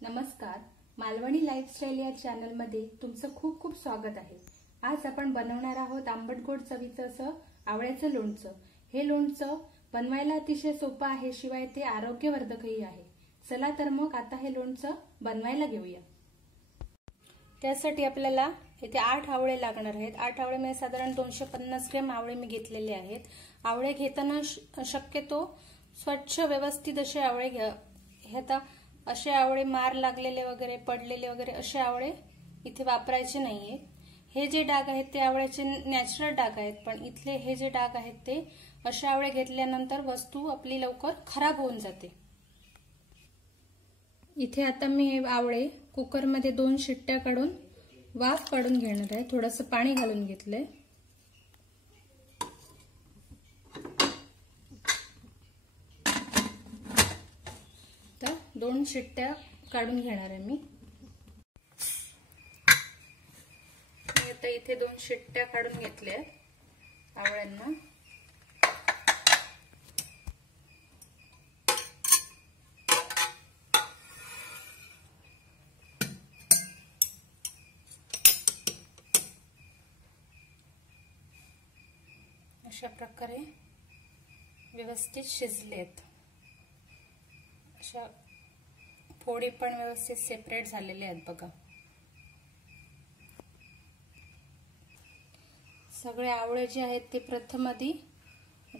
नमस्कार, मालवणी लाईफस्टाईल या चॅनलमध्ये तुमचं खूप खूप स्वागत आहे। आज आपण बनवणार आहोत आंबट गोड चवीचं असं आवळ्याचं लोणचं। हे लोणचं बनवायला अतिशय सोपं आहे, शिवाय ते आरोग्यवर्धकही आहे। चला तर मग आता हे लोणचं बनवायला घेऊया। त्यासाठी आपल्याला इथे 8 आवळे लागणार आहेत। 8 आवळे म्हणजे साधारण 250 ग्रॅम आवळे मी घेतलेले आहेत। आवळे घेताना शक्यतो स्वच्छ व्यवस्थित असे आवळे घ्या। हे आता असे आवळे मार लागलेले वगैरे पडलेले वगैरे असे आवळे इथे वापरायचे नाहीये। हे जे डाग आहेत ते आवळ्याचे नॅचरल डाग आहेत, पण इथले हे जे डाग आहेत ते असे आवळे घेतल्यानंतर वस्तू आपली लवकर खराब होऊन जाते। इथे आता मी हे आवळे कुकर मध्ये 2 शिट्ट्या काढून वाफ काढून घेणार आहे। थोडंसं पाणी घालून घेतलंय। तर 2 शिट्ट्या काढून घेणार आहे मी। आता इथे 2 शिट्ट्या काढून घेतल्या आवळ्यांना। अशा प्रकारे व्यवस्थित शिजलेत। अशा फोडी पण व्यवस्थित सेपरेट झालेले आहेत बघा। सगळे आवळे जे आहेत ते प्रथम आधी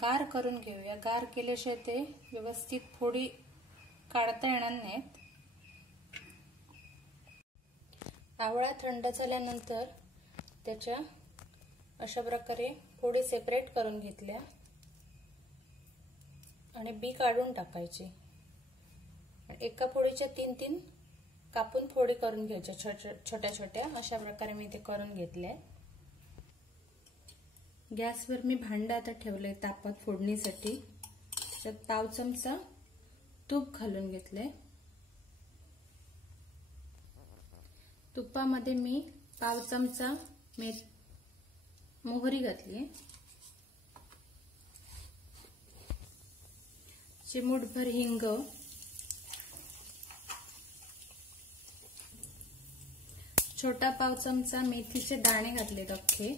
गार करून घेऊया। गार केल्याशिवाय ते व्यवस्थित फोडी काढता येणार नाहीत। आवळा थंड झाल्यानंतर त्याच्या अशा प्रकारे फोडी सेपरेट करून घेतल्या आणि बी काढून टाकायचे। एका फोडीच्या 3-3 कापून फोडी करून घ्यायच्या छोट्या छोट्या। अशा प्रकारे मी ते करून घेतले। गॅसवर मी भांड आता ठेवलंय तापत फोडणीसाठी। त्यात पाव चमचा तूप घालून घेतले। तुपामध्ये मी पाव चमचा मोहरी घातली, चिमूटभर हिंग, छोटा पाव चमचा मेथीचे दाणे घातलेत अख्खे,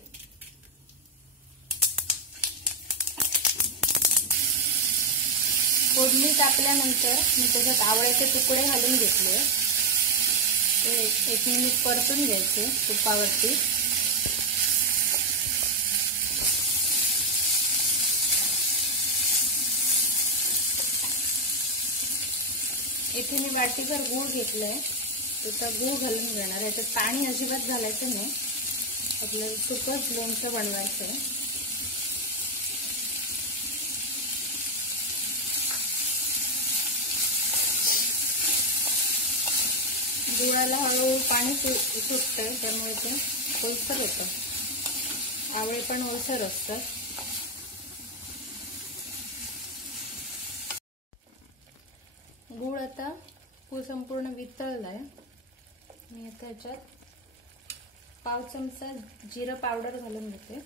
फोडणी टाकल्यानंतर मी त्याच्यात आवळ्याचे तुकडे घालून घेतले। ते 1 मिनिट परतून घ्यायचे तुपावरती। इथे मी वाटीभर गूळ घेतलाय, त्याचा गूळ घालून घेणार आहे। त्यात पाणी अजिबात घालायचं नाही, आपल्याला सुकंच लोणचं बनवायचं आहे। गुळाला हळूहळू पाणी सुटतंय, त्यामुळे ते ओलसर होतं। आवळे पण ओलसर असतात। गूळ आता संपूर्ण वितळलाय। मी आता याच्यात पाव चमचा जिरं पावडर घालून घेते,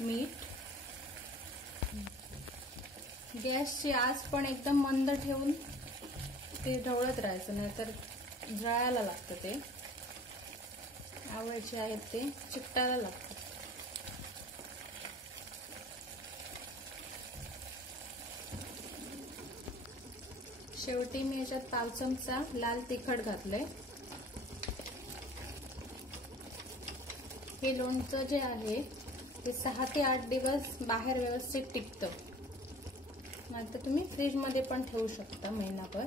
मीठ। गॅसची आच पण एकदम मंद ठेवून ते ढवळत राहायचं, नाहीतर जळायला लागतं। ते आवळ्याचे आहेत ते चिकटायला लागतात। शेवटी मी याच्यात पाव चमचा लाल तिखट घातलंय। हे लोणचं जे आहे ते 6 ते 8 दिवस बाहेर व्यवस्थित टिकतं, नाहीतर तुम्ही फ्रीज मध्ये पण ठेवू शकता महिनाभर।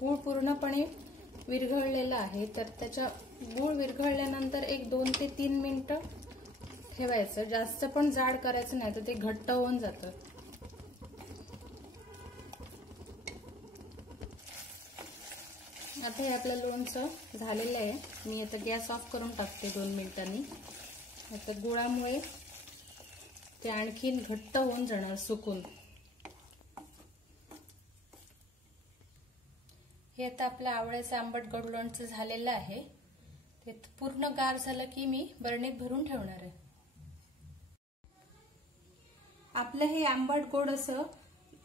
गूळ पूर्णपणे विरघळलेला आहे, तर त्याच्या गूळ विरघळल्यानंतर एक 2 ते 3 मिनिटं ठेवायचं। जास्त पण जाड करायचं नाही, तर ते घट्ट होऊन जातं। आता हे आपलं लोणचं झालेलं आहे। मी आता गॅस ऑफ करून टाकते 2 मिनिटांनी। आता गुळामुळे ते आणखीन घट्ट होऊन जाणार सुकून। हे आता आपलं आवळ्याचं आंबट गोड लोणचं झालेलं आहे। ते पूर्ण गार झालं की मी बरणीत भरून ठेवणार आहे। आपलं हे आंबट गोड असं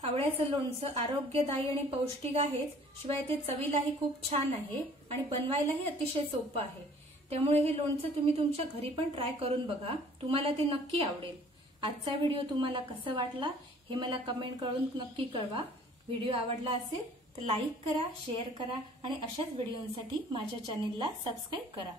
आवळ्याचं लोणचं आरोग्यदायी आणि पौष्टिक आहे, शिवाय ते चवीलाही खूप छान आहे आणि बनवायलाही अतिशय सोपं आहे। त्यामुळे हे लोणचं तुम्ही तुमच्या घरी पण ट्राय करून बघा, तुम्हाला ते नक्की आवडेल। आजचा व्हिडिओ तुम्हाला कसा वाटला हे मला कमेंट करून नक्की कळवा। व्हिडिओ आवडला असेल तर लाईक करा, शेअर करा आणि अशाच व्हिडिओंसाठी माझ्या चॅनेलला सबस्क्राईब करा।